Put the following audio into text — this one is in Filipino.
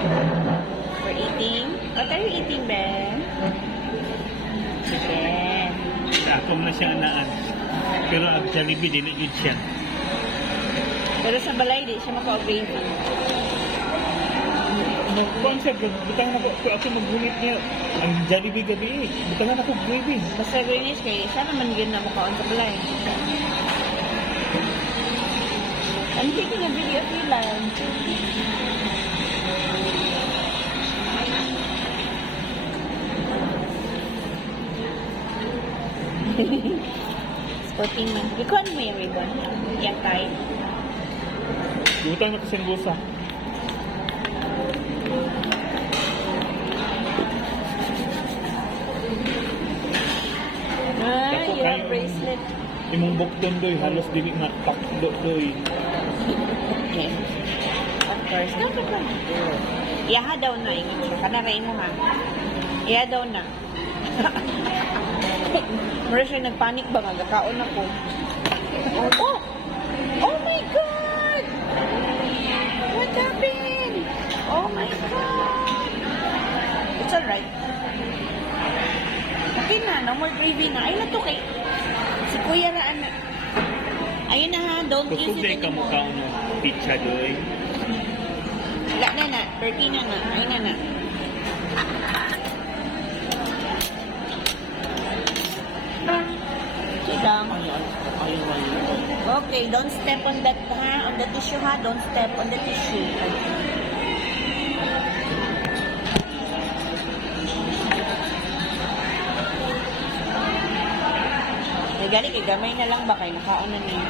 We're eating. What are you eating, Ben? Chicken. Sa ako na siya anaan. Pero ang Jollibee, dili yun siya. Pero sa balay, di siya maka-gravy. Concept, butangan ako mag-unit niya. Ang Jollibee gabi, butangan ako gravy. Basta greenish kayo, siya naman yun na makaon sa balay. I'm taking a video of you, Lan. Sporting man. Ikuan mo yung ribbon. Yan tayo. Butang na kasi ang busa. Ah, Dako you have kayo. bracelet. Imong bukton doy, halos dili nga pakdo doy. Okay. Of course. Dapat lang. Iyaha daw na. Kanaray mo ha. Iyaha daw na. Mura siya nagpanik ba? Magkakaon ako. Oh! Oh my God! What happened? Oh my God! It's alright. Okay na. No more gravy na. Ay na to kay... Si Kuya Raan na. Ayun na ha. Don't use Kusog it ka mo anymore. ka pizza doy. Wala na na. Turkey na na. Ayun na na. Sit down. Okay, don't step on that ha. On the tissue ha. Don't step on the tissue. May gali kay gamay na lang ba kay nakaon na niya.